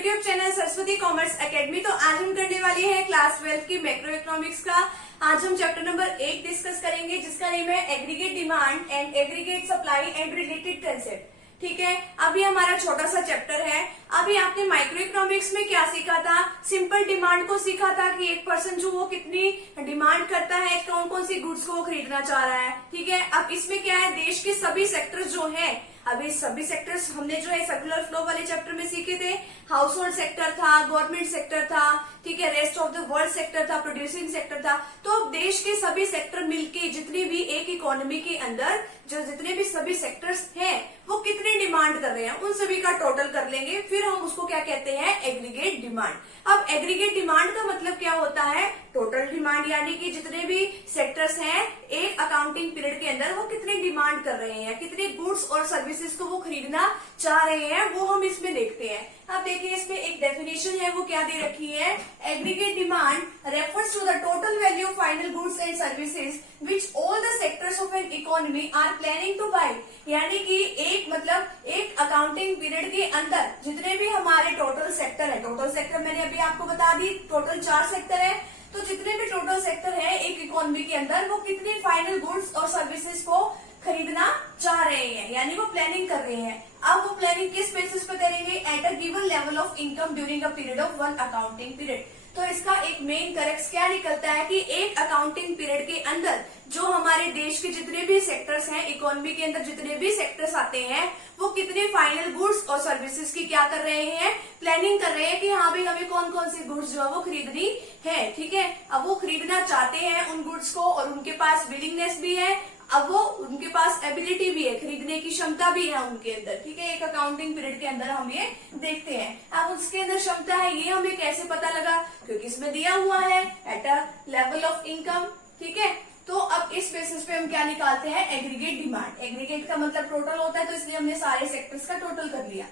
YouTube channel Saraswati commerce academy. तो आज हम करने वाले हैं क्लास 12 की मैक्रो इकोनॉमिक्स का। आज हम चैप्टर नंबर 8 डिस्कस करेंगे जिसका नेम है aggregate demand and aggregate supply and related concept. ठीक है, अभी हमारा छोटा सा चैप्टर है। अभी आपने माइक्रो इकोनॉमिक्स में क्या सीखा था? सिंपल डिमांड को सीखा था कि एक पर्सन जो वो कितनी डिमांड करता है, कौन कौन सी गुड्स को वो खरीदना चाह रहा है। ठीक है, अब इसमें क्या है, देश के सभी सेक्टर्स जो हैं, अभी सभी सेक्टर्स हमने जो है सर्कुलर फ्लो वाले चैप्टर में सीखे थे। हाउस होल्ड सेक्टर था, गवर्नमेंट सेक्टर था, ठीक है, rest of the world sector था, प्रोड्यूसिंग सेक्टर था। तो देश के सभी सेक्टर मिलके जितने भी एक इकोनॉमी के अंदर जो जितने भी सभी सेक्टर्स हैं वो कितनी डिमांड कर रहे हैं उन सभी का टोटल कर लेंगे, फिर हम उसको क्या कहते हैं, एग्रीगेट डिमांड। अब एग्रीगेट डिमांड का मतलब क्या होता है? टोटल डिमांड, यानी कि जितने भी सेक्टर्स हैं एक अकाउंटिंग पीरियड के अंदर वो कितनी डिमांड कर रहे हैं, कितने गुड्स और सर्विसेज को वो खरीदना चाह रहे हैं, वो हम इसमें देखते हैं। अब देखिए इसमें एक डेफिनेशन है, वो क्या दे रखी है, aggregate demand refers to the total value of final goods and services which all the sectors of an economy are planning to buy. यानी कि एक अकाउंटिंग पीरियड के अंदर जितने भी हमारे टोटल सेक्टर है, टोटल सेक्टर मैंने अभी आपको बता दी, टोटल 4 सेक्टर है, तो जितने भी टोटल सेक्टर है एक इकोनॉमी के अंदर वो कितने फाइनल गुड्स और सर्विसेज को खरीदना चाह रहे हैं, यानी वो प्लानिंग कर रहे हैं। अब वो प्लानिंग किस बेसिस पे करेंगे? At a given level of income during a period of 1 accounting period. तो इसका एक मेन करेक्ट क्या निकलता है कि एक अकाउंटिंग पीरियड के अंदर जो हमारे देश के जितने भी सेक्टर्स हैं, इकोनॉमी के अंदर जितने भी सेक्टर्स आते हैं, वो कितने फाइनल गुड्स और सर्विसेज की क्या कर रहे हैं, प्लानिंग कर रहे हैं कि हाँ भाई हमें कौन कौन सी गुड्स जो है वो खरीदनी है। ठीक है, अब वो खरीदना चाहते हैं उन गुड्स को और उनके पास विलिंगनेस भी है, अब वो उनके पास एबिलिटी भी है, खरीदने की क्षमता भी है उनके अंदर। ठीक है, एक अकाउंटिंग पीरियड के अंदर हम ये देखते हैं। अब उसके अंदर क्षमता है, ये हमें कैसे पता लगा? क्योंकि इसमें दिया हुआ है at a level of income. ठीक है, तो अब इस बेसिस पे हम क्या निकालते हैं, एग्रीगेट डिमांड। एग्रीगेट का मतलब टोटल होता है, तो इसलिए हमने सारे सेक्टर्स का टोटल कर लिया।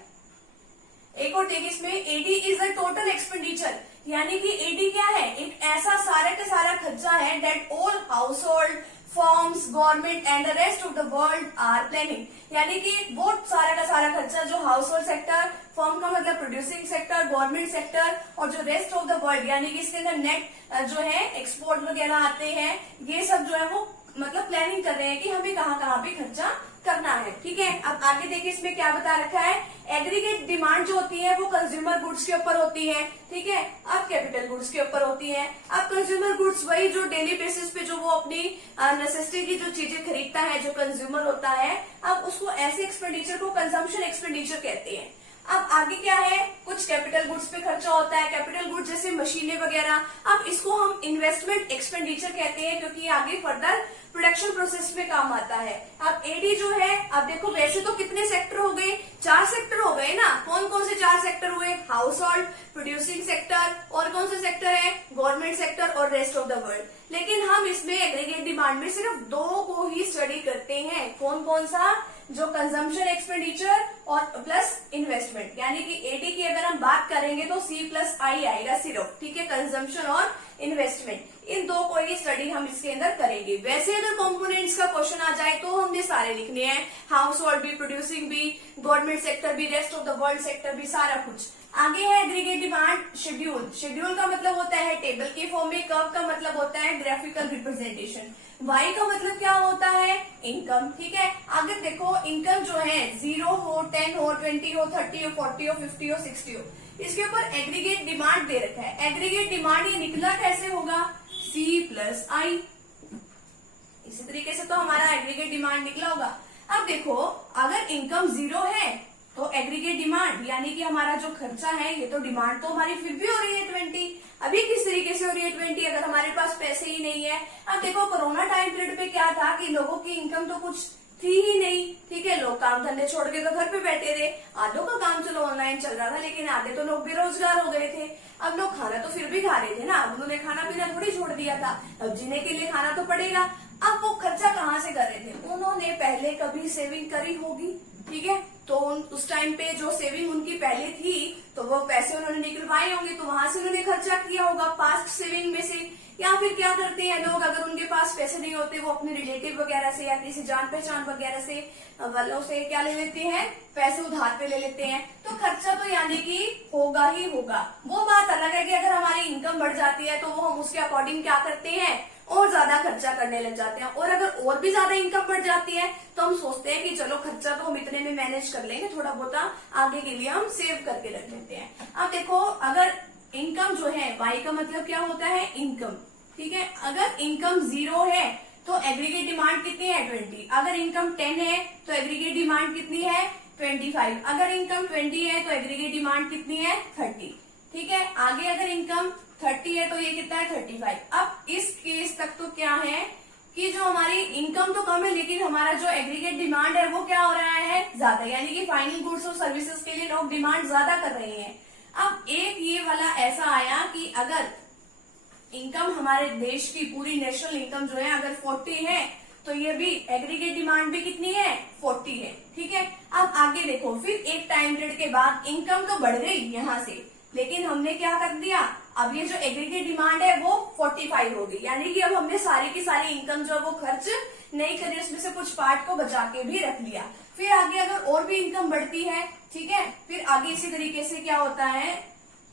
एक और देखिए इसमें AD is the total expenditure, यानी कि एडी क्या है, एक ऐसा सारा का सारा खर्चा है that all household firms government and the rest of the world are planning. यानी कि वो सारा का सारा खर्चा जो हाउस होल्ड सेक्टर, फॉर्म का मतलब प्रोड्यूसिंग सेक्टर, गवर्नमेंट सेक्टर और जो रेस्ट ऑफ द वर्ल्ड, यानी कि इसके अंदर नेट जो है एक्सपोर्ट वगैरह आते हैं, ये सब जो है वो मतलब प्लानिंग कर रहे हैं कि हमें कहाँ कहाँ पे खर्चा करना है। ठीक है, अब आगे देखिए इसमें क्या बता रखा है, एग्रीगेट डिमांड जो होती है वो कंज्यूमर गुड्स के ऊपर होती है। ठीक है, अब कैपिटल गुड्स के ऊपर होती है। अब कंज्यूमर गुड्स वही जो डेली बेसिस पे जो वो अपनी नेसेसिटी की जो चीजें खरीदता है, जो कंज्यूमर होता है, अब उसको ऐसे एक्सपेंडिचर को कंजम्पशन एक्सपेंडिचर कहते हैं। अब आगे क्या है, कुछ कैपिटल गुड्स पे खर्चा होता है, कैपिटल गुड्स जैसे मशीनें वगैरह, अब इसको हम इन्वेस्टमेंट एक्सपेंडिचर कहते हैं क्योंकि आगे फर्दर प्रोडक्शन प्रोसेस में काम आता है। अब एडी जो है, अब देखो वैसे तो कितने सेक्टर हो गए, 4 सेक्टर हो गए ना। कौन कौन से 4 सेक्टर हुए? हाउस होल्ड, प्रोड्यूसिंग सेक्टर, और कौन से सेक्टर है, गवर्नमेंट सेक्टर और रेस्ट ऑफ द वर्ल्ड। लेकिन हम इसमें एग्रीगेट डिमांड में सिर्फ 2 को ही स्टडी करते हैं। कौन कौन सा? जो कंजम्पशन एक्सपेंडिचर और प्लस इन्वेस्टमेंट, यानी कि एडी की अगर हम बात करेंगे तो C+I आएगा सिर्फ। ठीक है, कंजम्पशन और इन्वेस्टमेंट, इन 2 को ही स्टडी हम इसके अंदर करेंगे। वैसे अगर कंपोनेंट्स का क्वेश्चन आ जाए तो हमने सारे लिखने हैं, हाउस होल्ड भी, प्रोड्यूसिंग भी, गवर्नमेंट सेक्टर भी, rest of the world sector भी, सारा कुछ। आगे है एग्रीगेट डिमांड शेड्यूल। शेड्यूल का मतलब होता है टेबल के फॉर्म में, कर्व का मतलब होता है ग्राफिकल रिप्रेजेंटेशन, वाई का मतलब क्या होता है, इनकम। ठीक है, आगे देखो इनकम जो है 0 हो, 10 हो, 20 हो, 30 हो, 40 हो, 50 हो, 60 हो, इसके ऊपर एग्रीगेट डिमांड दे रखा है। एग्रीगेट डिमांड ये निकला कैसे होगा, C+I। इसी तरीके से तो हमारा एग्रीगेट डिमांड निकला होगा। अब देखो अगर इनकम 0 है तो एग्रीगेट डिमांड यानी कि हमारा जो खर्चा है, ये तो डिमांड तो हमारी फिर भी हो रही है 20। अभी किस तरीके से हो रही है 20 अगर हमारे पास पैसे ही नहीं है। अब देखो कोरोना टाइम पीरियड पे क्या था कि लोगों की इनकम तो कुछ थी ही नहीं। ठीक है, लोग काम धंधे छोड़ के तो घर पे बैठे थे, आधों का काम चलो ऑनलाइन चल रहा था, लेकिन आधे तो लोग बेरोजगार हो गए थे। अब लोग खाना तो फिर भी खा रहे थे ना, अब उन्होंने खाना पीना थोड़ी छोड़ दिया था, अब जीने के लिए खाना तो पड़ेगा। अब वो खर्चा कहाँ से कर रहे थे, उन्होंने पहले कभी सेविंग करी होगी। ठीक है, तो उस टाइम पे जो सेविंग उनकी पहले थी तो वो पैसे उन्होंने निकलवाए होंगे, तो वहां से उन्होंने खर्चा किया होगा पास्ट सेविंग में से। या फिर क्या करते हैं लोग, अगर उनके पास पैसे नहीं होते वो अपने रिलेटिव वगैरह से या किसी जान पहचान वगैरह से वालों से क्या ले लेते हैं, पैसे उधार पे ले लेते हैं। तो खर्चा तो यानी कि होगा ही होगा। वो बात अलग है कि अगर हमारी इनकम बढ़ जाती है तो वो हम उसके अकॉर्डिंग क्या करते हैं, और ज्यादा खर्चा करने लग जाते हैं। और अगर और भी ज्यादा इनकम बढ़ जाती है तो हम सोचते हैं कि चलो खर्चा तो हम इतने में मैनेज कर लेंगे, थोड़ा बहुत आगे के लिए हम सेव करके रख लेते हैं। अब देखो, अगर इनकम जो है, वाई का मतलब क्या होता है, इनकम, ठीक है। अगर इनकम 0 है तो एग्रीगेट डिमांड कितनी है, 20। अगर इनकम 10 है तो एग्रीगेट डिमांड कितनी है, 25। अगर इनकम 20 है तो एग्रीगेट डिमांड कितनी है, 30, ठीक है। आगे अगर इनकम 30 है तो ये कितना है, 35। अब इस केस तक तो क्या है कि जो हमारी इनकम तो कम है लेकिन हमारा जो एग्रीगेट डिमांड है वो क्या हो रहा है, ज्यादा, यानी कि फाइनल गुड्स और सर्विसेज के लिए लोग डिमांड ज्यादा कर रहे हैं। अब एक ये वाला ऐसा आया कि अगर इनकम हमारे देश की पूरी नेशनल इनकम जो है अगर 40 है तो ये भी एग्रीगेट डिमांड भी कितनी है, 40 है, ठीक है। अब आगे देखो, फिर एक टाइम पीरियड के बाद इनकम तो बढ़ गई यहाँ से, लेकिन हमने क्या कर दिया, अब ये जो एग्रीगेट डिमांड है वो 45 हो गई, यानी कि अब हमने सारी की सारी इनकम जो है वो खर्च नहीं करी, उसमें से कुछ पार्ट को बचा के भी रख लिया। फिर आगे अगर और भी इनकम बढ़ती है, ठीक है, फिर आगे इसी तरीके से क्या होता है,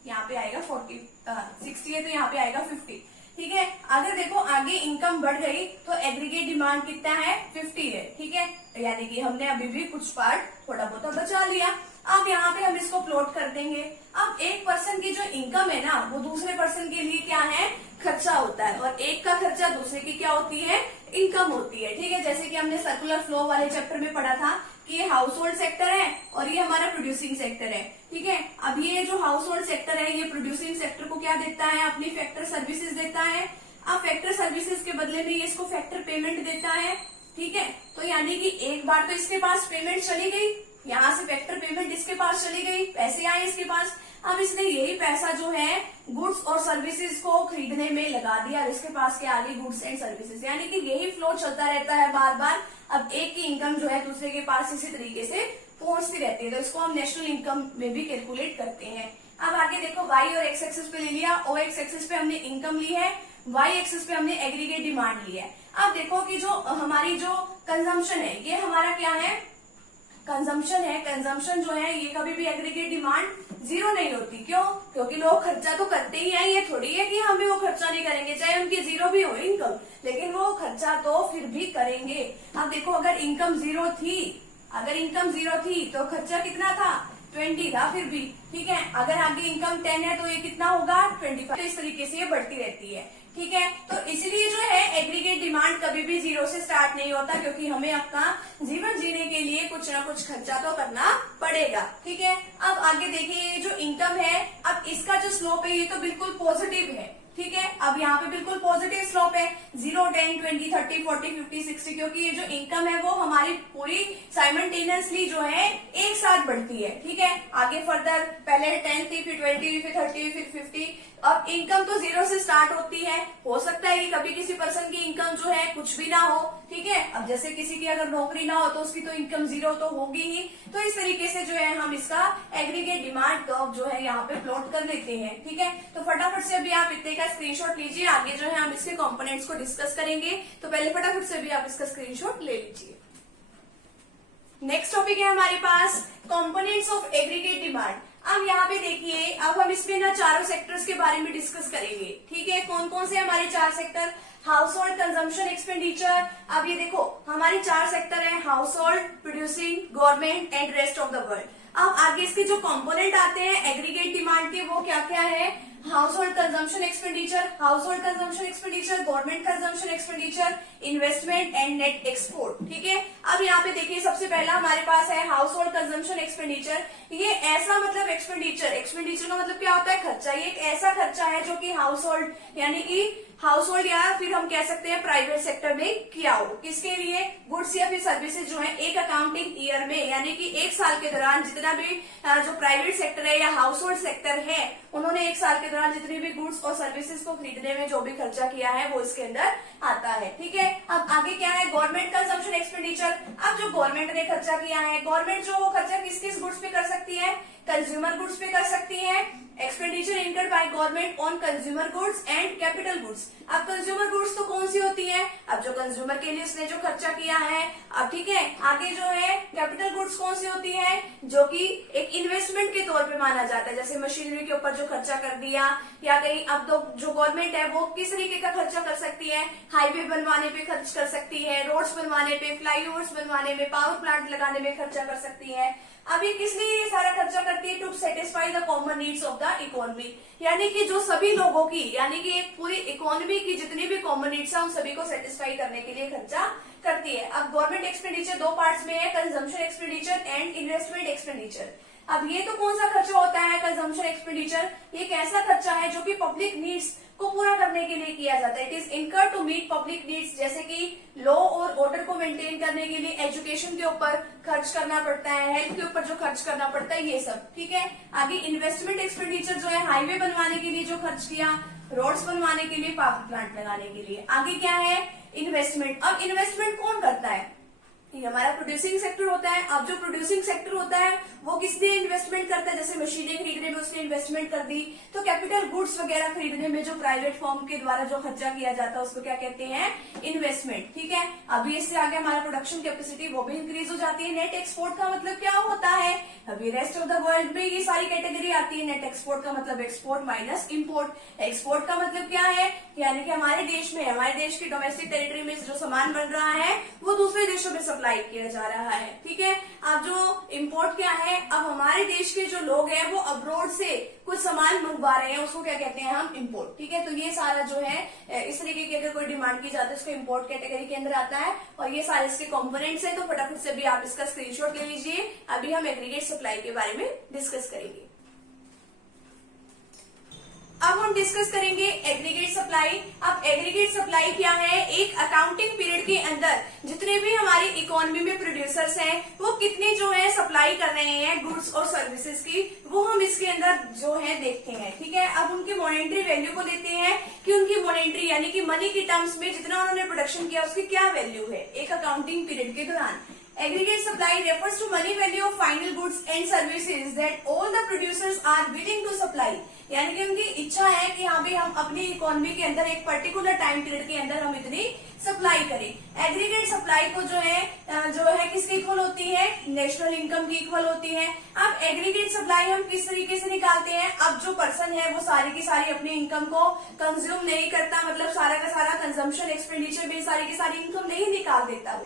यहाँ पे आएगा 60 है तो यहाँ पे आएगा 50, ठीक है। अगर देखो आगे इनकम बढ़ गई तो एग्रीगेट डिमांड कितना है, 50 है, ठीक है, यानी कि हमने अभी भी कुछ पार्ट थोड़ा बहुत बचा लिया। अब यहाँ पे हम इसको प्लॉट कर देंगे। अब एक पर्सन की जो इनकम है ना वो दूसरे पर्सन के लिए क्या है, खर्चा होता है, और एक का खर्चा दूसरे की क्या होती है, इनकम होती है, ठीक है। जैसे कि हमने सर्कुलर फ्लो वाले चैप्टर में पढ़ा था कि ये हाउस होल्ड सेक्टर है और ये हमारा प्रोड्यूसिंग सेक्टर है, ठीक है। अब ये जो हाउस होल्ड सेक्टर है ये प्रोड्यूसिंग सेक्टर को क्या देता है, अपनी फैक्टर सर्विसेज देता है। अब फैक्टर सर्विसेज के बदले में ये इसको फैक्टर पेमेंट देता है, ठीक है। तो यानी कि एक बार तो इसके पास पेमेंट चली गई, यहाँ से फैक्टर पेमेंट इसके पास चली गई, पैसे आए इसके पास। अब इसने यही पैसा जो है गुड्स और सर्विसेज को खरीदने में लगा दिया, और इसके पास के आगे गुड्स एंड सर्विसेज, यानी कि यही फ्लो चलता रहता है बार बार। अब एक की इनकम जो है दूसरे के पास इसी तरीके से पहुंचती रहती है, तो इसको हम नेशनल इनकम में भी कैलकुलेट करते हैं। अब आगे देखो, वाई और एक्स एक्सिस पे ले लिया, ओ एक्स एक्सिस पे हमने इनकम ली है, वाई एक्सिस पे हमने एग्रीगेट डिमांड ली है। अब देखो कि जो हमारी जो कंजम्पशन है ये हमारा क्या है, कंजम्पशन है। कंजम्पशन जो है ये कभी भी एग्रीगेट डिमांड 0 नहीं होती। क्यों? क्योंकि लोग खर्चा तो करते ही हैं, ये थोड़ी है कि हम भी वो खर्चा नहीं करेंगे, चाहे उनकी 0 भी हो इनकम, लेकिन वो खर्चा तो फिर भी करेंगे। अब देखो, अगर इनकम 0 थी, अगर इनकम 0 थी तो खर्चा कितना था, 20 था फिर भी, ठीक है। अगर आगे इनकम 10 है तो ये कितना होगा, 25। तो इस तरीके से ये बढ़ती रहती है, ठीक है। तो इसलिए जो है एग्रीगेट डिमांड कभी भी 0 से स्टार्ट नहीं होता, क्योंकि हमें अपना जीवन जीने के लिए कुछ ना कुछ खर्चा तो करना पड़ेगा, ठीक है। अब आगे देखिए, ये जो इनकम है, अब इसका जो स्लोप है ये तो बिल्कुल पॉजिटिव है, ठीक है। अब यहाँ पे बिल्कुल पॉजिटिव स्लोप है, 0, 10, 20, 30, 40, 50, 60, क्योंकि ये जो इनकम है वो हमारी पूरी साइमल्टेनियसली जो है एक साथ बढ़ती है, ठीक है। आगे फर्दर पहले 10 थी, फिर 20, फिर 30, फिर 50। अब इनकम तो 0 से स्टार्ट होती है, हो सकता है कि कभी किसी पर्सन की इनकम जो है कुछ भी ना हो, ठीक है। अब जैसे किसी की अगर नौकरी ना हो तो उसकी तो इनकम 0 तो होगी ही। तो इस तरीके से जो है हम इसका एग्रीगेट डिमांड कर्व जो है यहाँ पे प्लॉट कर लेते हैं, ठीक है। तो फटाफट से अभी आप इतने का स्क्रीनशॉट लीजिए, आगे जो है हम इसके कंपोनेंट्स को डिस्कस करेंगे। तो पहले फटाफट से भी आप इसका स्क्रीनशॉट ले लीजिए। नेक्स्ट टॉपिक है हमारे पास कंपोनेंट्स ऑफ एग्रीगेट डिमांड। अब यहाँ पे देखिए, अब हम इसमें ना चारों सेक्टर्स के बारे में डिस्कस करेंगे, ठीक है। कौन कौन से हमारे 4 sector, house hold, consumption, expenditure. अब ये देखो हमारे 4 सेक्टर है, house hold, producing, government and rest of the world. अब आगे इसके जो कंपोनेंट आते हैं एग्रीगेट डिमांड के, वो क्या क्या है, house hold consumption expenditure, house hold consumption expenditure, government consumption expenditure, investment and net export, ठीक है। अब यहाँ पे देखिए, सबसे पहला हमारे पास है हाउस होल्ड कंजम्पशन एक्सपेंडिचर। ये ऐसा मतलब एक्सपेंडिचर, एक्सपेंडिचर का मतलब क्या होता है, खर्चा। ये एक ऐसा खर्चा है जो कि हाउस होल्ड यानी कि हाउस होल्ड या फिर हम कह सकते हैं प्राइवेट सेक्टर में किया हो। किसके लिए, गुड्स या फिर सर्विसेज जो है एक अकाउंटिंग ईयर में, यानी कि एक साल के दौरान जितना भी जो प्राइवेट सेक्टर है या हाउस होल्ड सेक्टर है, उन्होंने एक साल के दौरान जितनी भी गुड्स और सर्विसेज को खरीदने में जो भी खर्चा किया है वो इसके अंदर आता है, ठीक है। अब आगे क्या है, गवर्नमेंट कंजम्पशन एक्सपेंडिचर। अब जो गवर्नमेंट ने खर्चा किया है, गवर्नमेंट जो खर्चा किस किस गुड्स पे कर सकती है, कंज्यूमर गुड्स पे कर सकती है, expenditure incurred by government on consumer goods and capital goods. अब कंज्यूमर गुड्स तो कौन सी होती है, अब जो कंज्यूमर के लिए उसने जो खर्चा किया है। अब ठीक है, आगे जो है कैपिटल गुड्स कौन सी होती है, जो कि एक इन्वेस्टमेंट के तौर पे माना जाता है, जैसे मशीनरी के ऊपर जो खर्चा कर दिया, या कहीं अब तो जो गवर्नमेंट है वो किस तरीके का खर्चा कर सकती है, हाईवे बनवाने पे खर्च कर सकती है, रोड्स बनवाने पे, फ्लाईओवर्स बनवाने में, पावर प्लांट लगाने में खर्चा कर सकती है। अब ये किस लिए ये सारा खर्चा करती है, to satisfy the common needs of the economy, यानी कि जो सभी लोगों की, यानी कि एक पूरी इकोनॉमी की जितनी भी कॉमन नीड्स है उन सभी को सेटिस्फाई करने के लिए खर्चा करती है। अब गवर्नमेंट एक्सपेंडिचर दो पार्ट्स में है, consumption expenditure and investment expenditure. अब ये तो कौन सा खर्चा होता है कंजम्पशन एक्सपेंडिचर, ये एक ऐसा खर्चा है जो कि पब्लिक नीड्स को पूरा करने के लिए किया जाता है। It is incurred to meet public needs, जैसे कि लॉ और ऑर्डर को मेंटेन करने के लिए एजुकेशन के ऊपर खर्च करना पड़ता है, हेल्थ के ऊपर जो खर्च करना पड़ता है, ये सब ठीक है। आगे इन्वेस्टमेंट एक्सपेंडिचर जो है हाईवे बनवाने के लिए जो खर्च किया, रोड्स बनवाने के लिए, पावर प्लांट लगाने के लिए। आगे क्या है, इन्वेस्टमेंट। अब इन्वेस्टमेंट कौन करता है, ये हमारा प्रोड्यूसिंग सेक्टर होता है। अब जो प्रोड्यूसिंग सेक्टर होता है वो किस लिए इन्वेस्टमेंट करता है, जैसे मशीनें खरीदने में उसने इन्वेस्टमेंट कर दी, तो कैपिटल गुड्स वगैरह खरीदने में जो प्राइवेट फर्म के द्वारा जो खर्चा किया जाता है उसको क्या कहते हैं, इन्वेस्टमेंट। ठीक है, अभी इससे आगे हमारा प्रोडक्शन कैपेसिटी वो भी इंक्रीज हो जाती है। नेट एक्सपोर्ट का मतलब क्या होता है, अभी रेस्ट ऑफ द वर्ल्ड में ये सारी कैटेगरी आती है। नेट एक्सपोर्ट का मतलब एक्सपोर्ट माइनस इम्पोर्ट। एक्सपोर्ट का मतलब क्या है, यानी कि हमारे देश में, हमारे देश की डोमेस्टिक टेरिटरी में जो सामान बन रहा है वो दूसरे देशों में सप्लाई किया जा रहा है। ठीक है, अब जो इम्पोर्ट क्या है, अब हमारे देश के जो लोग हैं वो अब्रोड से कुछ सामान मंगवा रहे हैं, उसको क्या कहते हैं हम, इम्पोर्ट। ठीक है, तो ये सारा जो है इस तरीके की अगर कोई डिमांड की जाती है उसको इम्पोर्ट कैटेगरी के अंदर आता है। और ये सारे इसके कंपोनेंट्स हैं, तो फटाफट से भी आप इसका स्क्रीनशॉट ले लीजिए। अभी हम एग्रीगेट सप्लाई के बारे में डिस्कस करेंगे। अब हम डिस्कस करेंगे एग्रीगेट सप्लाई। अब एग्रीगेट सप्लाई क्या है, एक अकाउंटिंग पीरियड के अंदर जितने भी हमारी इकोनॉमी में प्रोड्यूसर्स हैं वो कितने जो है सप्लाई कर रहे हैं गुड्स और सर्विसेज की, वो हम इसके अंदर जो है देखते हैं। ठीक है, अब उनकी मॉनेटरी वैल्यू को लेते हैं कि उनकी मॉनेटरी यानी कि मनी की टर्म्स में जितना उन्होंने प्रोडक्शन किया उसकी क्या वैल्यू है एक अकाउंटिंग पीरियड के दौरान। Aggregate supply refers to money value of final goods and services that all the producers are willing to supply। यानी कि उनकी इच्छा है कि हाँ भाई हम अपनी इकोनॉमी के अंदर एक पर्टिकुलर टाइम पीरियड के अंदर हम इतनी सप्लाई करें। एग्रीगेट सप्लाई को जो है किसके इक्वल होती है, नेशनल इनकम की इक्वल होती है। अब एग्रीगेट सप्लाई हम किस तरीके से निकालते हैं, अब जो पर्सन है वो सारी की सारी अपनी इनकम को कंज्यूम नहीं करता, मतलब सारा का सारा कंजम्पशन एक्सपेंडिचर में सारी की सारी इनकम नहीं निकाल देता,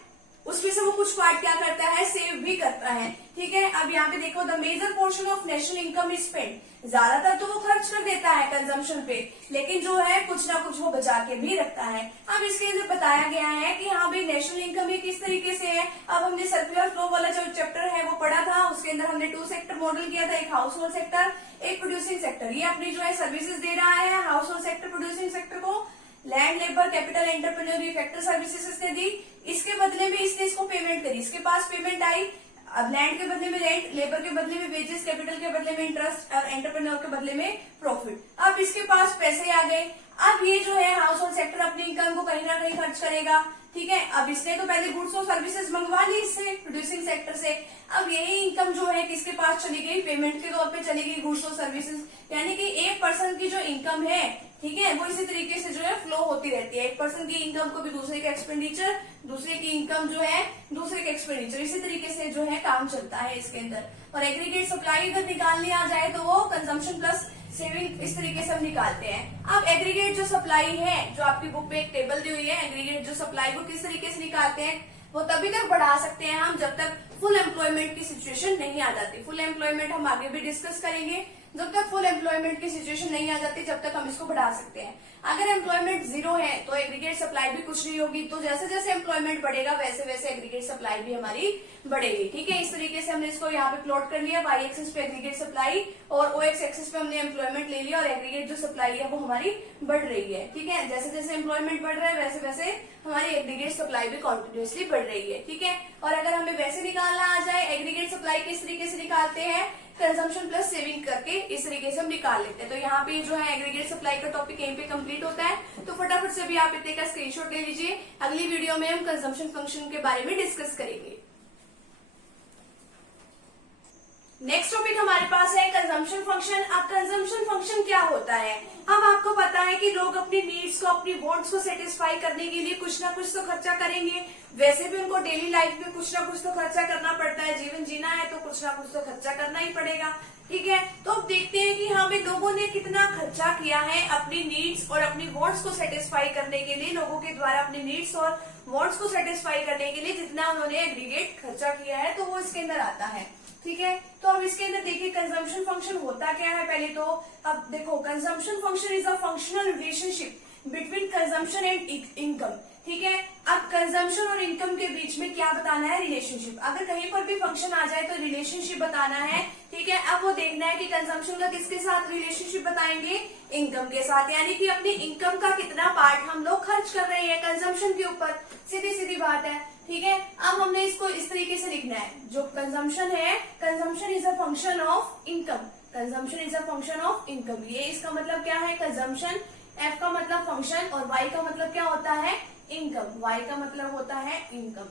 उसमें से वो कुछ पार्ट क्या करता है, सेव भी करता है। ठीक है, अब यहाँ पे देखो, the major portion of national income is spend, ज्यादातर तो वो खर्च कर देता है कंजम्पशन पे, लेकिन जो है कुछ ना कुछ वो बचा के भी रखता है। अब इसके अंदर बताया गया है कि हाँ भाई नेशनल इनकम ये किस तरीके से है। अब हमने सर्कुलर फ्लो वाला जो चैप्टर है वो पढ़ा था, उसके अंदर हमने 2 सेक्टर मॉडल किया था, एक हाउस होल्ड सेक्टर, एक प्रोड्यूसिंग सेक्टर। ये अपनी जो है सर्विसेज दे रहा है, household sector producing sector को land labour capital entrepreneur factor services इसने दी, इसके बदले में इसने इसको पेमेंट करी, इसके पास पेमेंट आई। अब लैंड के बदले में रेंट, लेबर के बदले में वेजेस, कैपिटल के बदले में इंटरेस्ट और एंटरप्रेन्योर के बदले में प्रॉफिट। अब इसके पास पैसे आ गए। अब ये जो है हाउस होल्ड सेक्टर अपनी इनकम को कहीं ना कहीं खर्च करेगा। ठीक है, अब इसने तो पहले गुड्स और सर्विसेज मंगवा ली इससे, प्रोड्यूसिंग सेक्टर से। अब यही इनकम जो है किसके पास चली गई, पेमेंट के तौर पे चली गई गुड्स और सर्विसेज। यानी कि एक पर्सन की जो इनकम है, ठीक है, वो इसी तरीके से जो है फ्लो होती रहती है। एक पर्सन की इनकम को भी दूसरे का एक्सपेंडिचर, दूसरे की इनकम जो है दूसरे का एक्सपेंडिचर, इसी तरीके से जो है काम चलता है इसके अंदर। और एग्रीगेट सप्लाई अगर निकालने आ जाए तो वो कंजम्पशन प्लस सेविंग इस तरीके से हम निकालते हैं। अब एग्रीगेट जो सप्लाई है, जो आपकी बुक में एक टेबल दी हुई है, एग्रीगेट जो सप्लाई को किस तरीके से निकालते हैं, वो तभी तक बढ़ा सकते हैं हम जब तक फुल एम्प्लॉयमेंट की सिचुएशन नहीं आ जाती। फुल एम्प्लॉयमेंट हम आगे भी डिस्कस करेंगे। जब तक फुल एम्प्लॉयमेंट की सिचुएशन नहीं आ जाती जब तक हम इसको बढ़ा सकते हैं। अगर एम्प्लॉयमेंट 0 है तो एग्रीगेट सप्लाई भी कुछ नहीं होगी, तो जैसे जैसे एम्प्लॉयमेंट बढ़ेगा वैसे वैसे एग्रीगेट सप्लाई भी हमारी बढ़ेगी। ठीक है, इस तरीके से हमने इसको यहाँ पे प्लॉट कर लिया, वाई एक्सिस पे एग्रीगेट सप्लाई और ओ एक्सिस पे हमने एम्प्लॉयमेंट ले लिया, और एग्रीगेट जो सप्लाई है वो हमारी बढ़ रही है। ठीक है, जैसे जैसे एम्प्लॉयमेंट बढ़ रहा है वैसे वैसे हमारी एग्रीगेट सप्लाई भी कॉन्टिन्यूसली बढ़ रही है। ठीक है, और अगर हमें वैसे निकालना आ जाए, एग्रीगेट सप्लाई किस तरीके से निकालते हैं, कंजम्पशन प्लस सेविंग करके इस तरीके से हम निकाल लेते हैं। तो यहाँ पे जो है एग्रीगेट सप्लाई का टॉपिक यहीं पे कंप्लीट होता है। तो फटाफट से भी आप इतने का स्क्रीनशॉट ले लीजिए। अगली वीडियो में हम कंजम्पशन फंक्शन के बारे में डिस्कस करेंगे। नेक्स्ट टॉपिक हमारे पास है कंजम्पशन फंक्शन। अब कंजम्पशन फंक्शन क्या होता है? अब आपको पता है कि लोग अपनी नीड्स को, अपनी वांट्स को सेटिस्फाई करने के लिए कुछ ना कुछ तो खर्चा करेंगे। वैसे भी उनको डेली लाइफ में कुछ ना कुछ तो खर्चा करना पड़ता है, जीवन जीना है तो कुछ ना कुछ तो खर्चा करना ही पड़ेगा। ठीक है, तो अब देखते हैं कि हमें लोगों ने कितना खर्चा किया है अपनी नीड्स और अपनी वांट्स को सेटिस्फाई करने के लिए। लोगों के द्वारा अपनी नीड्स और वांट्स को सेटिस्फाई करने के लिए जितना उन्होंने एग्रीगेट खर्चा किया है, तो वो इसके अंदर आता है। ठीक है, तो अब इसके अंदर देखिए कंजम्पशन फंक्शन होता क्या है। पहले तो अब देखो, consumption function is a functional relationship between consumption and income. ठीक है, अब कंजम्पशन और इनकम के बीच में क्या बताना है? रिलेशनशिप। अगर कहीं पर भी फंक्शन आ जाए तो रिलेशनशिप बताना है। ठीक है, अब वो देखना है कि कंजम्पशन का किसके साथ रिलेशनशिप बताएंगे? इनकम के साथ, यानी कि अपनी इनकम का कितना पार्ट हम लोग खर्च कर रहे हैं कंजम्पशन के ऊपर। सीधी सीधी बात है। ठीक है, अब हमने इसको इस तरीके से लिखना है, जो कंजम्पशन है, consumption is a function of income. Consumption is a function of income. ये इसका मतलब क्या है? कंजम्पशन। एफ का मतलब फंक्शन और वाई का मतलब क्या होता है? इनकम। वाई का मतलब होता है इनकम।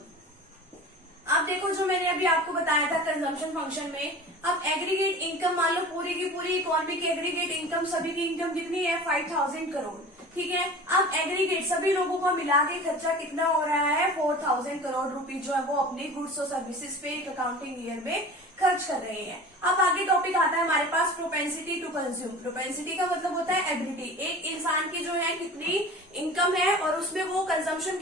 अब देखो, जो मैंने अभी आपको बताया था कंजम्पशन फंक्शन में, अब एग्रीगेट इनकम मान लो पूरी की पूरी इकोनॉमी की एग्रीगेट इनकम, सभी की इनकम कितनी है? 5000 करोड़। ठीक है, अब एग्रीगेट सभी लोगों को मिला के खर्चा कितना हो रहा है? 4000 करोड़ रुपीज जो है वो अपनी गुड्स और सर्विसेज पे एक अकाउंटिंग ईयर में खर्च कर रहे हैं। अब आगे टॉपिक आता है हमारे पास प्रोपेंसिटी टू कंज्यूम। प्रोपेंसिटी का मतलब होता है एबिलिटी, एक इंसान की जो है कितनी इनकम है और उसमें वो कंजम्पशन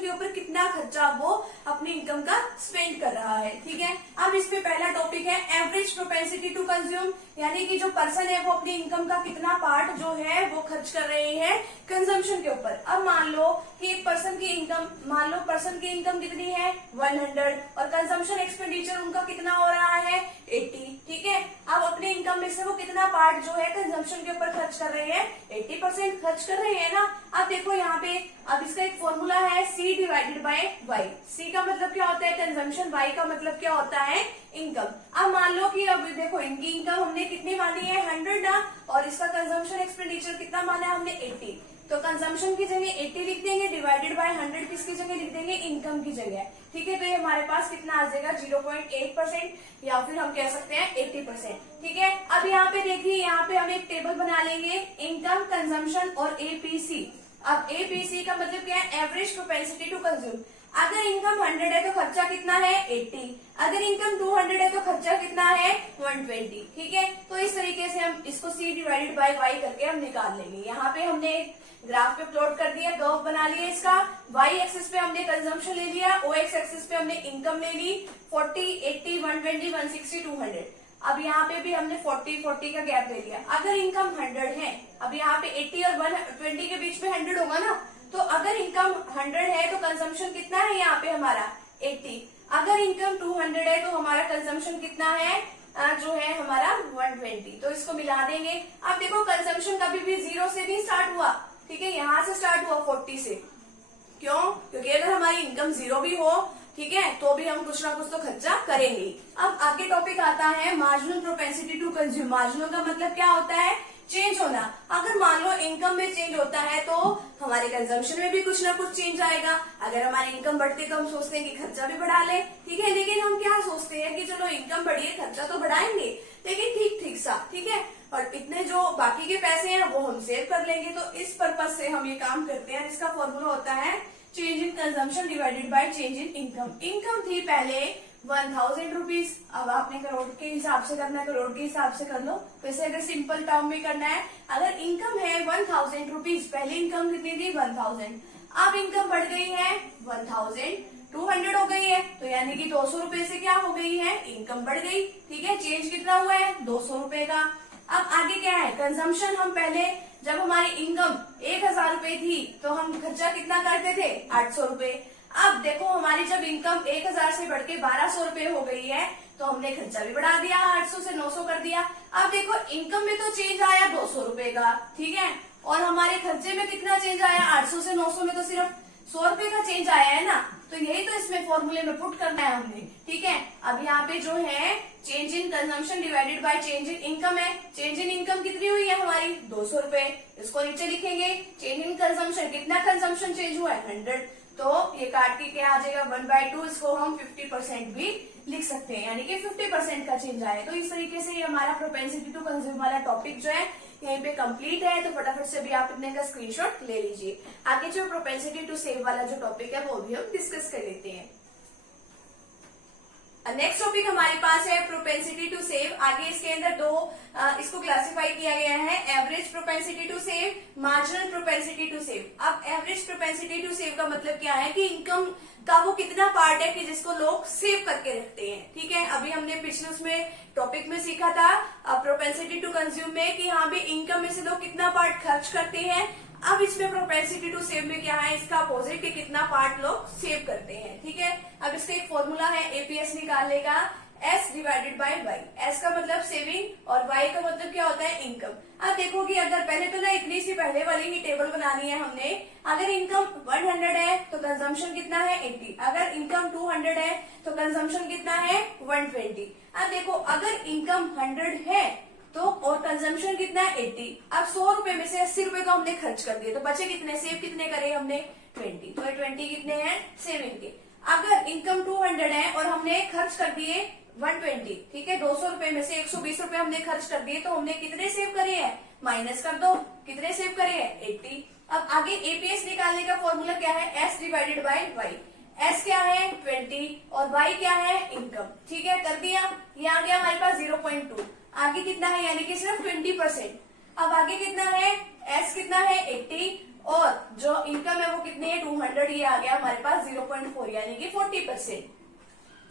के ऊपर कितना खर्चा वो अपनी इनकम का स्पेंड कर रहा है। ठीक है, अब इसमें पहला टॉपिक है एवरेज प्रोपेंसिटी टू कंज्यूम, यानी कि जो पर्सन है वो अपनी इनकम का कितना पार्ट जो है वो खर्च कर रहे हैं कंजम्पशन के ऊपर। अब मान लो कि एक पर्सन की इनकम, मान लो पर्सन की इनकम कितनी है? 100 और कंजम्पशन एक्सपेंडिचर उनका कितना हो रहा है? 80। ठीक है, अब अपनी इनकम में से वो कितना पार्ट जो है कंजम्पशन के ऊपर खर्च कर रहे हैं? 80% खर्च कर रहे हैं ना। अब देखो यहाँ पे, अब इसका एक फॉर्मूला है C divided by Y. C का मतलब क्या होता है? कंजम्पशन। वाई का मतलब क्या होता है? इनकम। अब मान लो कि अब देखो इनकी इनकम हमने कितनी मानी है? 100 ना, और इसका कंजम्पशन एक्सपेंडिचर कितना माना है हमने? 80। तो कंजम्पशन की जगह 80 लिख देंगे, डिवाइडेड बाय 100 किसकी जगह लिख देंगे? इनकम की जगह। ठीक है, तो ये हमारे पास कितना आ जाएगा? 0.8% या फिर हम कह सकते हैं 80%। ठीक है, अब यहाँ पे देखिए, यहाँ पे हम एक टेबल बना लेंगे, इनकम, कंजम्पशन और एपीसी। अब एपीसी का मतलब क्या है? Average propensity to consume. अगर इनकम 100 है तो खर्चा कितना है? 80। अगर इनकम 200 है तो खर्चा कितना है? 120। ठीक है, तो इस तरीके से हम इसको C डिवाइडेड बाय वाई करके हम निकाल लेंगे। यहाँ पे हमने ग्राफ पे प्लॉट कर दिया, कर्व बना लिया इसका। वाई एक्सिस पे हमने कंजम्पशन ले लिया, OX एक्सिस पे हमने इनकम ले ली। 40, 80, 120, 160, 200। अब यहाँ पे भी हमने 40 का गैप ले लिया। अगर इनकम 100 है, अब यहाँ पे 80 और 120 के बीच में 100 होगा ना, तो अगर इनकम 100 है तो कंजम्पशन कितना है यहाँ पे हमारा? 80। अगर इनकम 200 है तो हमारा कंजम्पशन कितना है? जो है हमारा 120। तो इसको मिला देंगे। अब देखो, कंजम्पशन कभी भी 0 से नहीं स्टार्ट हुआ। ठीक है, यहाँ से स्टार्ट हुआ 40 से। क्यों? क्योंकि अगर हमारी इनकम 0 भी हो, ठीक है, तो भी हम कुछ ना कुछ तो खर्चा करेंगे। अब आगे टॉपिक आता है marginal propensity to consume. Marginal का मतलब क्या होता है? चेंज होना। अगर मान लो इनकम में चेंज होता है तो हमारे कंजम्पशन में भी कुछ ना कुछ चेंज आएगा। अगर हमारी इनकम बढ़ती तो हम सोचते हैं कि खर्चा भी बढ़ा ले। ठीक है, लेकिन हम क्या सोचते हैं कि चलो इनकम बढ़ी है, खर्चा तो बढ़ाएंगे, लेकिन ठीक ठीक सा। ठीक है, और इतने जो बाकी के पैसे हैं वो हम सेव कर लेंगे। तो इस पर्पज से हम ये काम करते हैं। इसका फॉर्मूला होता है change in consumption divided by change in income. Income थी पहले 1000 रुपीज, अब आपने करोड़ के हिसाब से करना है, करोड़ के हिसाब से कर लो। वैसे अगर सिंपल टर्म में करना है, अगर इनकम है 1000 रुपीज, पहले इनकम कितनी थी? 1000। अब इनकम बढ़ गई है 1200 हो गई है, तो यानी कि 200 रुपए से क्या हो गई है? इनकम बढ़ गई। ठीक है, चेंज कितना हुआ है? 200 रुपए का। अब आगे क्या है? कंजम्पशन। हम पहले जब हमारी इनकम 1000 रुपए थी तो हम खर्चा कितना करते थे? 800 रुपए। अब देखो, हमारी जब इनकम 1000 से बढ़ के 1200 रुपए हो गई है तो हमने खर्चा भी बढ़ा दिया, 800 से 900 कर दिया। अब देखो, इनकम में तो चेंज आया 200 रुपए का, ठीक है, और हमारे खर्चे में कितना चेंज आया? 800 से 900 में तो सिर्फ 100 रुपए का चेंज आया है ना। तो यही तो इसमें फॉर्मूले में पुट करना है हमने। ठीक है, अब यहाँ पे जो है change in consumption divided by change in income है। चेंज इन इनकम कितनी हुई है हमारी? 200 रुपए। इसको नीचे लिखेंगे, चेंज इन कंजम्पशन, कितना कंजम्पशन चेंज हुआ है? 100। तो ये काट के क्या आ जाएगा 1/2, इसको हम 50% भी लिख सकते हैं, यानी कि 50% का चेंज आए। तो इस तरीके से ये हमारा प्रोपेंसिटी टू कंज्यूम वाला टॉपिक जो है यहीं पे कंप्लीट है। तो फटाफट से भी आप अपने का स्क्रीनशॉट ले लीजिए। आगे जो प्रोपेंसिटी टू सेव वाला जो टॉपिक है वो भी हम डिस्कस कर लेते हैं। नेक्स्ट टॉपिक हमारे पास है प्रोपेंसिटी टू सेव। आगे इसके अंदर इसको क्लासिफाई किया गया है, average propensity to save, marginal propensity to save. अब एवरेज प्रोपेंसिटी टू सेव का मतलब क्या है कि इनकम का वो कितना पार्ट है कि जिसको लोग सेव करके रखते हैं। ठीक है, अभी हमने पिछले उसमें टॉपिक में सीखा था प्रोपेंसिटी टू कंज्यूम में कि हाँ भी इनकम में से लोग कितना पार्ट खर्च करते हैं। अब इसमें प्रोपेंसिटी टू सेव में क्या है, इसका अपोजिट कि कितना पार्ट लोग सेव करते हैं। ठीक है, अब इसका एक फॉर्मूला है एपीएस निकालने का, S divided by Y. S का मतलब सेविंग और Y का मतलब क्या होता है, इनकम। अब देखो कि अगर पहले तो ना इतनी सी पहले वाली ही टेबल बनानी है हमने। अगर इनकम 100 है तो कंजम्पशन कितना है 80, अगर इनकम 200 है तो कंजम्पशन कितना है 120। अब देखो अगर इनकम 100 है तो और कंजम्पशन कितना है 80। अब 100 रुपए में से 80 रुपए को हमने खर्च कर दिए तो बचे कितने, सेव कितने करे हमने 20। तो 20 कितने हैं सेविंग के। अगर इनकम 200 है और हमने खर्च कर दिए 120, ठीक है, 200 रुपए में से 120 रुपए हमने खर्च कर दिए तो हमने कितने सेव करे हैं, माइनस कर दो, कितने सेव करे हैं 80। अब आगे एपीएस निकालने का फॉर्मूला क्या है, S divided by Y. S क्या है 20 और Y क्या है इनकम। ठीक है, कर दिया, ये आ गया हमारे पास 0.2। आगे कितना है, यानी कि सिर्फ 20%। अब आगे कितना है, S कितना है 80 और जो इनकम है वो कितनी है 200, ये आ गया हमारे पास 0.4 यानी कि 40%।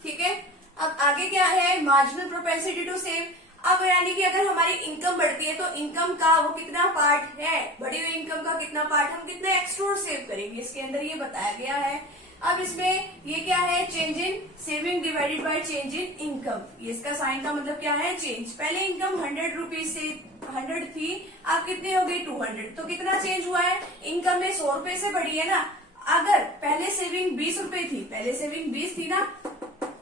ठीक है, अब आगे क्या है, मार्जिनल प्रोपेंसिटी टू सेव। अब यानी कि अगर हमारी इनकम बढ़ती है तो इनकम का वो कितना पार्ट है, बढ़ी हुई इनकम का कितना पार्ट हम कितना एक्स्ट्रा और सेव करेंगे, इसके अंदर ये बताया गया है। अब इसमें ये क्या है, change in saving divided by change in income. ये इसका साइन का मतलब क्या है, चेंज। पहले इनकम 100 रुपीज से 100 थी, अब कितनी हो गई 200, तो कितना चेंज हुआ है, इनकम में 100 रुपए से बढ़ी है ना। अगर पहले सेविंग 20 रुपए थी, पहले सेविंग 20 थी ना,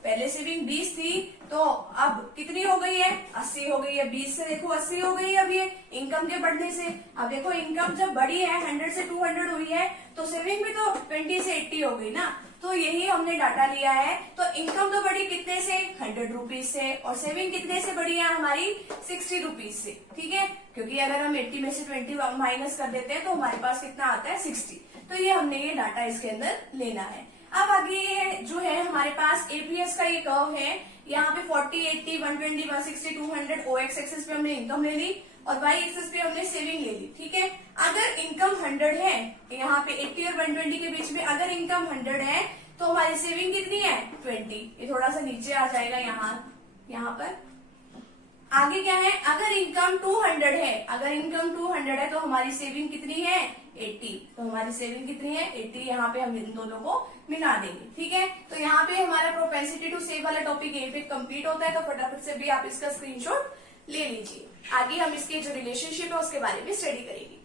पहले सेविंग 20 थी तो अब कितनी हो गई है 80 हो गई है। 20 से देखो 80 हो गई है अब ये इनकम के बढ़ने से। अब देखो इनकम जब बढ़ी है 100 से 200 हुई है तो सेविंग भी तो 20 से 80 हो गई ना। तो यही हमने डाटा लिया है। तो इनकम तो बढ़ी कितने से 100 रुपीज से और सेविंग कितने से बढ़ी है हमारी 60 रुपीज से। ठीक है, क्योंकि अगर हम 80 में से 20 माइनस कर देते हैं तो हमारे पास कितना आता है 60। तो ये हमने ये डाटा इसके अंदर लेना है। अब आगे जो है हमारे पास एपीएस का ये कर्व है, यहाँ पे 40, 80, 120, 160, 200 ओएक्स एक्सिस पे हमने इनकम ले ली और वाई एक्सिस पे हमने सेविंग ले ली। ठीक है, अगर इनकम 100 है, यहाँ पे 80 और 120 के बीच में अगर इनकम 100 है तो हमारी सेविंग कितनी है 20। ये थोड़ा सा नीचे आ जाएगा यहाँ पर। आगे क्या है, अगर इनकम 200 है, अगर इनकम 200 है तो हमारी सेविंग कितनी है 80। तो हमारी सेविंग कितनी है 80, यहाँ पे हम इन दोनों को मिला देंगे। ठीक है, तो यहाँ पे हमारा प्रोपेंसिटी टू सेव वाला टॉपिक यहीं पे कंप्लीट होता है। तो फटाफट से भी आप इसका स्क्रीनशॉट ले लीजिए। आगे हम इसके जो रिलेशनशिप है उसके बारे में स्टडी करेंगे।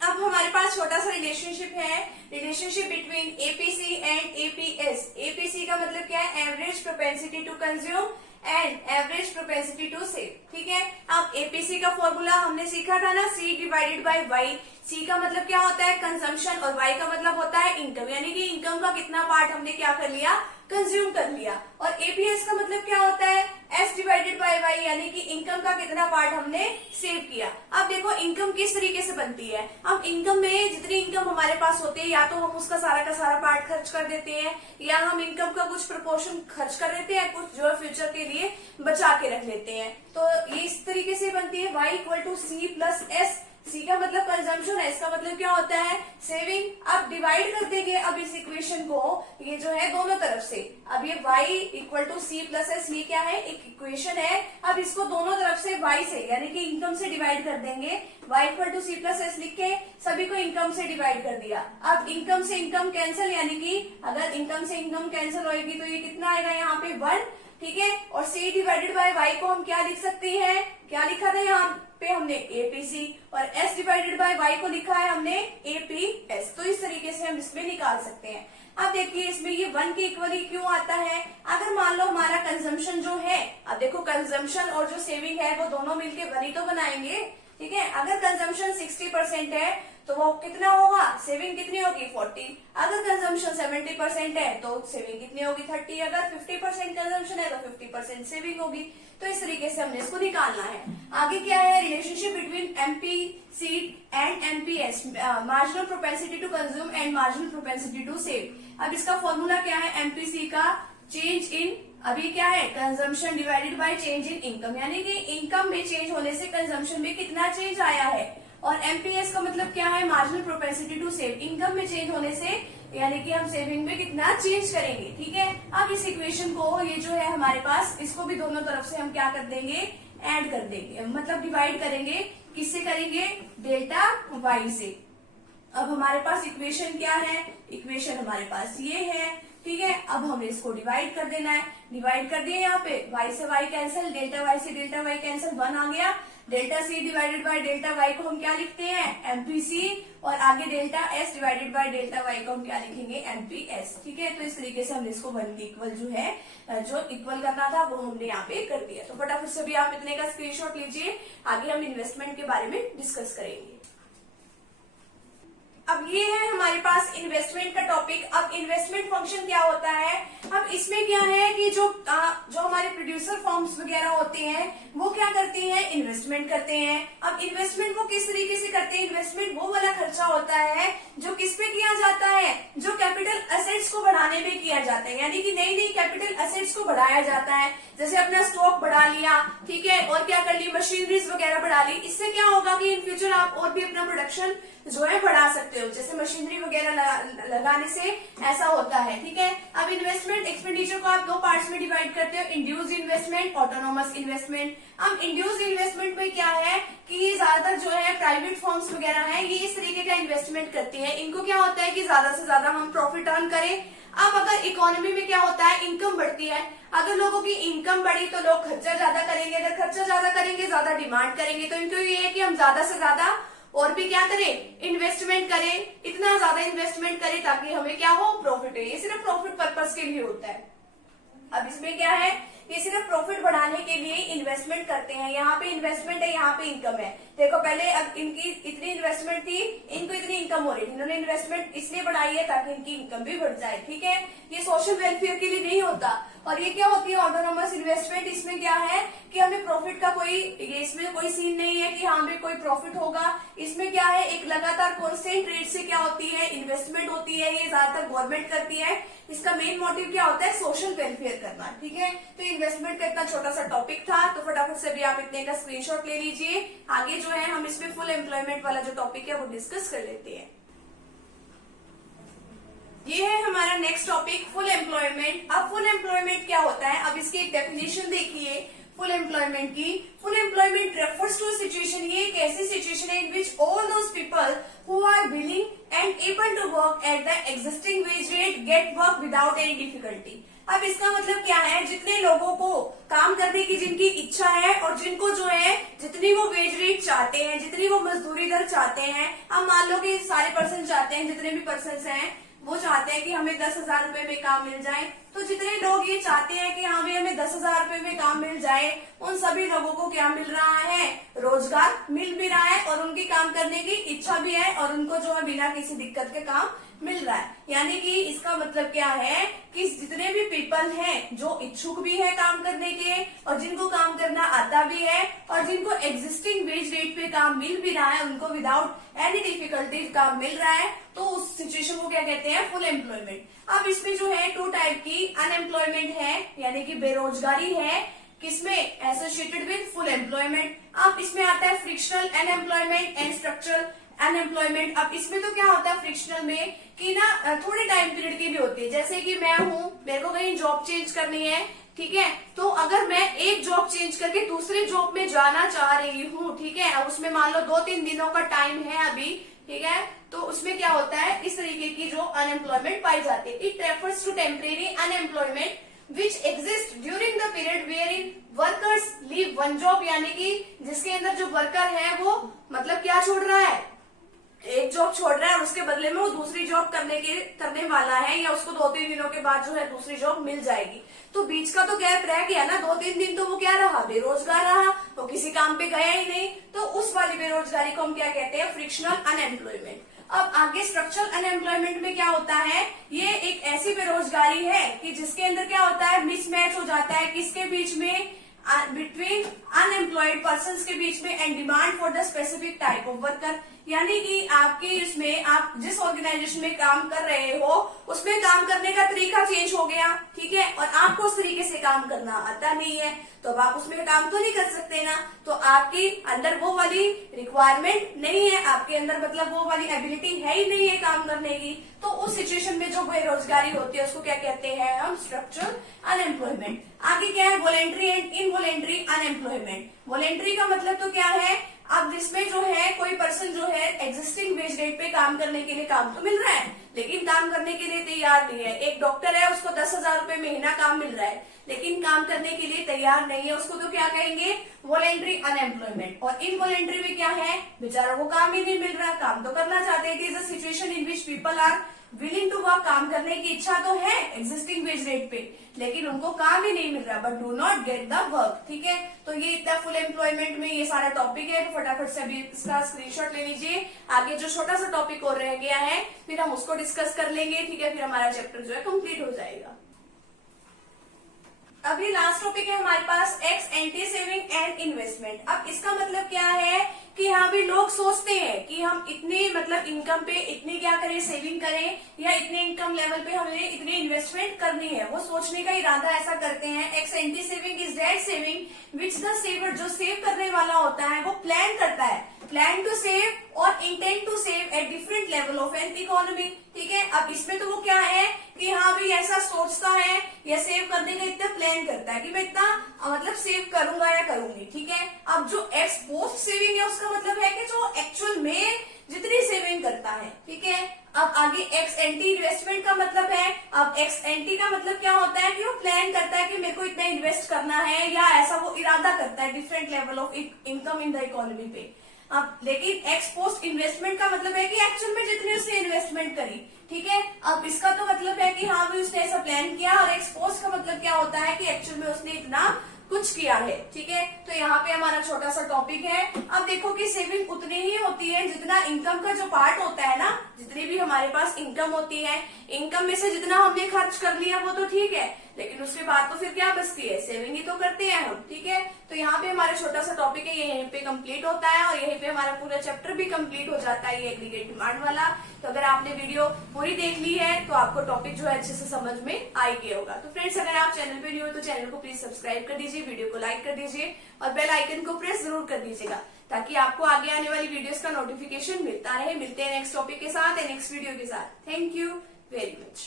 अब हमारे पास छोटा सा रिलेशनशिप है, relationship between APC and APS. APC का मतलब क्या है, average propensity to consume and average propensity to save. ठीक है, अब एपीसी का फॉर्मूला हमने सीखा था ना, सी डिवाइडेड बाय वाई। सी का मतलब क्या होता है कंजम्पशन और वाई का मतलब होता है इनकम, यानी कि इनकम का कितना पार्ट हमने क्या कर लिया कंज्यूम कर लिया। और एपीएस का मतलब क्या होता है एस डिवाइडेड बाय वाई, यानी कि इनकम का कितना पार्ट हमने सेव किया। अब देखो इनकम किस तरीके से बनती है, अब इनकम में जितनी इनकम हमारे पास होती है या तो हम उसका सारा का सारा पार्ट खर्च कर देते हैं या हम इनकम का कुछ प्रोपोर्शन खर्च कर देते हैं, कुछ जो है फ्यूचर के लिए बचा के रख लेते हैं। तो ये इस तरीके से बनती है Y equal to C plus S. C का मतलब कंजम्पशन है, इसका मतलब क्या होता है सेविंग। अब डिवाइड कर देंगे अब इस इक्वेशन को, ये जो है दोनों तरफ से। अब ये y equal to C plus S, ये क्या है एक इक्वेशन है। अब इसको दोनों तरफ से y से यानी कि इनकम से डिवाइड कर देंगे। y equal to C plus S लिख के सभी को इनकम से डिवाइड कर दिया। अब इनकम से इनकम कैंसिल, यानी कि अगर इनकम से इनकम कैंसिल होगी तो ये कितना आएगा यहाँ पे 1। ठीक है, और c डिवाइडेड बाय y को हम क्या लिख सकते हैं, क्या लिखा था यहाँ पे हमने एपीसी, और s डिवाइडेड बाय y को लिखा है हमने एपीएस। तो इस तरीके से हम इसमें निकाल सकते हैं। अब देखिए इसमें ये 1 के इक्वली क्यों आता है, अगर मान लो हमारा कंजम्पशन जो है, अब देखो कंजम्पशन और जो सेविंग है वो दोनों मिलके 1 ही तो बनाएंगे। ठीक है, अगर कंजम्पशन 60% है तो वो कितना होगा, सेविंग कितनी होगी 40। अगर कंजम्पशन 70% है तो सेविंग कितनी होगी 30। अगर 50% कंजम्पशन है तो 50% सेविंग होगी। तो इस तरीके से हमने इसको निकालना है। आगे क्या है, relationship between MPC and MPS, marginal propensity to consume and marginal propensity to save. अब इसका फॉर्मूला क्या है, एमपीसी का चेंज इन, अभी क्या है, consumption divided by change in income, यानी कि इनकम में चेंज होने से कंजम्पशन में कितना चेंज आया है। और एमपीएस का मतलब क्या है, marginal propensity to save, income में चेंज होने से यानी कि हम सेविंग में कितना चेंज करेंगे। ठीक है, अब इस इक्वेशन को, ये जो है हमारे पास, इसको भी दोनों तरफ से हम क्या कर देंगे, ऐड कर देंगे, मतलब डिवाइड करेंगे। किससे करेंगे, डेल्टा वाई से। अब हमारे पास इक्वेशन क्या है, इक्वेशन हमारे पास ये है। ठीक है, अब हमें इसको डिवाइड कर देना है। डिवाइड कर दिया, यहाँ पे y से y कैंसिल, डेल्टा y से डेल्टा y कैंसिल, 1 आ गया। Delta c divided by delta y को हम क्या लिखते हैं, एमपीसी, और आगे delta s divided by delta y को हम क्या लिखेंगे, एमपीएस। ठीक है, तो इस तरीके से हमने इसको 1 के इक्वल जो है, जो इक्वल करना था वो हमने यहाँ पे कर दिया। तो फटाफट से भी आप इतने का स्क्रीनशॉट लीजिए, आगे हम इन्वेस्टमेंट के बारे में डिस्कस करेंगे। अब ये है हमारे पास इन्वेस्टमेंट का टॉपिक। अब इन्वेस्टमेंट फंक्शन क्या होता है, अब इसमें क्या है कि जो हमारे प्रोड्यूसर फर्म्स वगैरह होते हैं वो क्या करते हैं, इन्वेस्टमेंट करते हैं। अब इन्वेस्टमेंट वो किस तरीके से करते हैं, इन्वेस्टमेंट वो वाला खर्चा होता है जो किस पे किया जाता है, जो कैपिटल एसेट्स को बढ़ाने में किया जाता है, यानी कि नई नई कैपिटल एसेट्स को बढ़ाया जाता है। जैसे अपना स्टॉक बढ़ा लिया, ठीक है, और क्या कर ली, मशीनरीज वगैरह बढ़ा ली। इससे क्या होगा कि इन फ्यूचर आप और भी अपना प्रोडक्शन जो है बढ़ा सकते हो, जैसे मशीनरी वगैरह लगाने से ऐसा होता है। ठीक है, अब इन्वेस्टमेंट एक्सपेंडिचर को आप दो पार्ट्स में डिवाइड करते हो, इंड्यूस्ड इन्वेस्टमेंट, ऑटोनोमस इन्वेस्टमेंट। अब इंड्यूस्ड इन्वेस्टमेंट में क्या है कि ज्यादातर जो है प्राइवेट फर्म्स वगैरह हैं, ये इस तरीके का इन्वेस्टमेंट करती हैं। इनको क्या होता है कि ज्यादा से ज्यादा हम प्रॉफिट अर्न करें। अब अगर इकोनॉमी में क्या होता है, इनकम बढ़ती है, अगर लोगों की इनकम बढ़ी तो लोग खर्चा ज्यादा करेंगे, अगर खर्चा ज्यादा करेंगे ज्यादा डिमांड करेंगे। तो इनको ये है कि हम ज्यादा से ज्यादा और भी क्या करें, इन्वेस्टमेंट करें, इतना ज्यादा इन्वेस्टमेंट करें ताकि हमें क्या हो, प्रॉफिट है। ये सिर्फ प्रॉफिट पर्पस के लिए होता है। अब इसमें क्या है, ये सिर्फ प्रॉफिट बढ़ाने के लिए इन्वेस्टमेंट करते हैं। यहाँ पे इन्वेस्टमेंट है, यहाँ पे इनकम है। देखो पहले अब इनकी इतनी इन्वेस्टमेंट थी, इनको इतनी इनकम हो रही थी, इन्होंने इन्वेस्टमेंट इसलिए बढ़ाई है ताकि इनकी इनकम भी बढ़ जाए। ठीक है, ये सोशल वेलफेयर के लिए नहीं होता। और ये क्या होती है, ऑटोनोमस इन्वेस्टमेंट। इसमें क्या है कि हमें प्रॉफिट का कोई, ये इसमें कोई सीन नहीं है कि हाँ भी कोई प्रॉफिट होगा। इसमें क्या है, एक लगातार कॉन्स्टेंट रेट से क्या होती है, इन्वेस्टमेंट होती है। ये ज्यादातर गवर्नमेंट करती है। इसका मेन मोटिव क्या होता है, सोशल वेलफेयर करना। ठीक है, तो इन्वेस्टमेंट का इतना छोटा सा टॉपिक था, तो फटाफट से भी आप इतने का स्क्रीनशॉट ले लीजिए। आगे जो है हम इसमें फुल एम्प्लॉयमेंट वाला जो टॉपिक है वो डिस्कस कर लेते हैं। ये है हमारा नेक्स्ट टॉपिक, फुल एम्प्लॉयमेंट। अब फुल एम्प्लॉयमेंट क्या होता है, अब इसकी एक डेफिनेशन देखिए फुल एम्प्लॉयमेंट की। Full employment refers to situation, ये एक ऐसी सिचुएशन है in which all those people who are willing and able to work at the existing wage rate get work without any difficulty. अब इसका मतलब क्या है, जितने लोगों को काम करने की जिनकी इच्छा है और जिनको जो है जितनी वो वेज रेट चाहते हैं, जितनी वो मजदूरी दर चाहते हैं। अब मान लो कि सारे पर्सन चाहते हैं, जितने भी पर्सन हैं वो चाहते हैं कि हमें 10,000 रुपए में काम मिल जाए। तो जितने लोग ये चाहते हैं कि हाँ भाई हमें 10,000 रुपए में काम मिल जाए, उन सभी लोगों को क्या मिल रहा है, रोजगार मिल भी रहा है और उनकी काम करने की इच्छा भी है और उनको जो है बिना किसी दिक्कत के काम मिल रहा है। यानी कि इसका मतलब क्या है कि जितने भी पीपल हैं जो इच्छुक भी है काम करने के और जिनको काम करना आता भी है और जिनको एग्जिस्टिंग वेज रेट पे काम मिल भी रहा है, उनको विदाउट एनी डिफिकल्टी काम मिल रहा है, तो उस सिचुएशन को क्या कहते हैं, फुल एम्प्लॉयमेंट। अब इसमें जो है 2 टाइप की अनएम्प्लॉयमेंट है, यानी कि बेरोजगारी है, किसमें, एसोसिएटेड विद फुल एम्प्लॉयमेंट। अब इसमें आता है frictional unemployment and structural unemployment. अब इसमें तो क्या होता है फ्रिक्शनल में कि ना थोड़े टाइम पीरियड की भी होती है। जैसे कि मैं हूँ, मेरे को कहीं जॉब चेंज करनी है, ठीक है, तो अगर मैं एक जॉब चेंज करके दूसरे जॉब में जाना चाह रही हूँ, ठीक है, अब उसमें मान लो 2-3 दिनों का टाइम है अभी, ठीक है, तो उसमें क्या होता है, इस तरीके की जो अनएम्प्लॉयमेंट पाई जाती है। It refers to temporary unemployment which exists during the period wherein workers leave one job, यानी कि जिसके अंदर जो वर्कर है वो मतलब क्या छोड़ रहा है, एक जॉब छोड़ रहा है और उसके बदले में वो दूसरी जॉब करने वाला है, या उसको 2-3 दिनों के बाद जो है दूसरी जॉब मिल जाएगी। तो बीच का तो गैप रह गया ना, 2-3 दिन तो वो क्या रहा, बेरोजगार रहा, वो किसी काम पे गया ही नहीं। तो उस वाली बेरोजगारी को हम क्या कहते हैं, फ्रिक्शनल अनएम्प्लॉयमेंट। अब आगे स्ट्रक्चरल अनएम्प्लॉयमेंट में क्या होता है, ये एक ऐसी बेरोजगारी है कि जिसके अंदर क्या होता है, मिसमैच हो जाता है किसके बीच में, बिटवीन अनएम्प्लॉयड पर्सन के बीच में and demand for the specific type of worker. यानी कि आपके इसमें आप जिस ऑर्गेनाइजेशन में काम कर रहे हो उसमें काम करने का तरीका चेंज हो गया, ठीक है, और आपको उस तरीके से काम करना आता नहीं है, तो अब आप उसमें काम तो नहीं कर सकते ना। तो आपके अंदर वो वाली रिक्वायरमेंट नहीं है, आपके अंदर मतलब वो वाली एबिलिटी है ही नहीं है काम करने की। तो उस सिचुएशन में जो बेरोजगारी होती है उसको क्या कहते हैं हम, स्ट्रक्चरल अनएम्प्लॉयमेंट। आगे क्या है, voluntary and involuntary unemployment. Voluntary का मतलब तो क्या है, अब जिसमें जो है कोई पर्सन जो है एग्जिस्टिंग वेज रेट पे काम करने के लिए काम तो मिल रहा है लेकिन काम करने के लिए तैयार नहीं है। एक डॉक्टर है, उसको 10,000 रुपए महीना काम मिल रहा है लेकिन काम करने के लिए तैयार नहीं है, उसको तो क्या कहेंगे, वॉलेंट्री अनएम्प्लॉयमेंट। और इनवॉलेंट्री में क्या है, बेचारों को काम ही नहीं मिल रहा, काम तो करना चाहते हैं। It is a situation in which people are willing to work, काम करने की इच्छा तो है एग्जिस्टिंग वेज रेट पे लेकिन उनको काम ही नहीं मिल रहा, but do not get the work, ठीक है। तो ये इतना फुल एम्प्लॉयमेंट में ये सारा टॉपिक है, तो फटाफट से अभी इसका स्क्रीनशॉट ले लीजिए। आगे जो छोटा सा टॉपिक और रह गया है फिर हम उसको डिस्कस कर लेंगे, ठीक है, फिर हमारा चैप्टर जो है कंप्लीट हो जाएगा। अभी लास्ट टॉपिक है हमारे पास ex ante saving and investment. अब इसका मतलब क्या है कि यहाँ भी लोग सोचते हैं कि हम इतने मतलब इनकम पे इतनी क्या करें, सेविंग करें, या इतने इनकम लेवल पे हमें इतनी इन्वेस्टमेंट करनी है, वो सोचने का इरादा ऐसा करते हैं। Ex ante saving is that saving which the saver, जो सेव करने वाला होता है वो प्लान करता है, प्लान टू सेव और intent to save at different level of an economy, ठीक है। अब इसमें तो वो क्या है कि हाँ भी ऐसा सोचता है या सेव करने का इतना प्लान करता है कि मैं इतना मतलब सेव करूंगा या करूंगी, ठीक है। अब जो एक्स पोस्ट सेविंग है उसका मतलब है कि जो एक्चुअल में जितनी सेविंग करता है, ठीक है। अब आगे एक्स एंटी इन्वेस्टमेंट का मतलब है, अब एक्स एंटी का मतलब क्या होता है कि वो प्लान करता है कि मेरे को इतना इन्वेस्ट करना है, या ऐसा वो इरादा करता है different level of income in the economy पे। अब लेकिन एक्स पोस्ट इन्वेस्टमेंट का मतलब है कि एक्चुअल में जितनी उसने इन्वेस्टमेंट करी, ठीक है। अब इसका तो मतलब है कि हाँ भी उसने ऐसा प्लान किया, और एक्स पोस्ट का मतलब क्या होता है कि एक्चुअल में उसने इतना कुछ किया है, ठीक है। तो यहाँ पे हमारा छोटा सा टॉपिक है। अब देखो कि सेविंग उतनी ही होती है जितना इनकम का जो पार्ट होता है ना, जितनी भी हमारे पास इनकम होती है, इनकम में से जितना हमने खर्च कर लिया वो तो ठीक है, लेकिन उसके बाद तो फिर क्या बचती है, सेविंग ही तो करते हैं हम, ठीक है। तो यहाँ पे हमारा छोटा सा टॉपिक है, ये यहीं पे कंप्लीट होता है और यहीं पे हमारा पूरा चैप्टर भी कंप्लीट हो जाता है, ये एग्रीगेट डिमांड वाला। तो अगर आपने वीडियो पूरी देख ली है तो आपको टॉपिक जो है अच्छे से समझ में आ गया होगा। तो फ्रेंड्स, अगर आप चैनल पे न्यू हो तो चैनल को प्लीज सब्सक्राइब कर दीजिए, वीडियो को लाइक कर दीजिए और बेल आइकन को प्रेस जरूर कर दीजिएगा ताकि आपको आगे आने वाली वीडियोस का नोटिफिकेशन मिलता रहे। मिलते हैं नेक्स्ट टॉपिक के साथ, नेक्स्ट वीडियो के साथ। Thank you very much.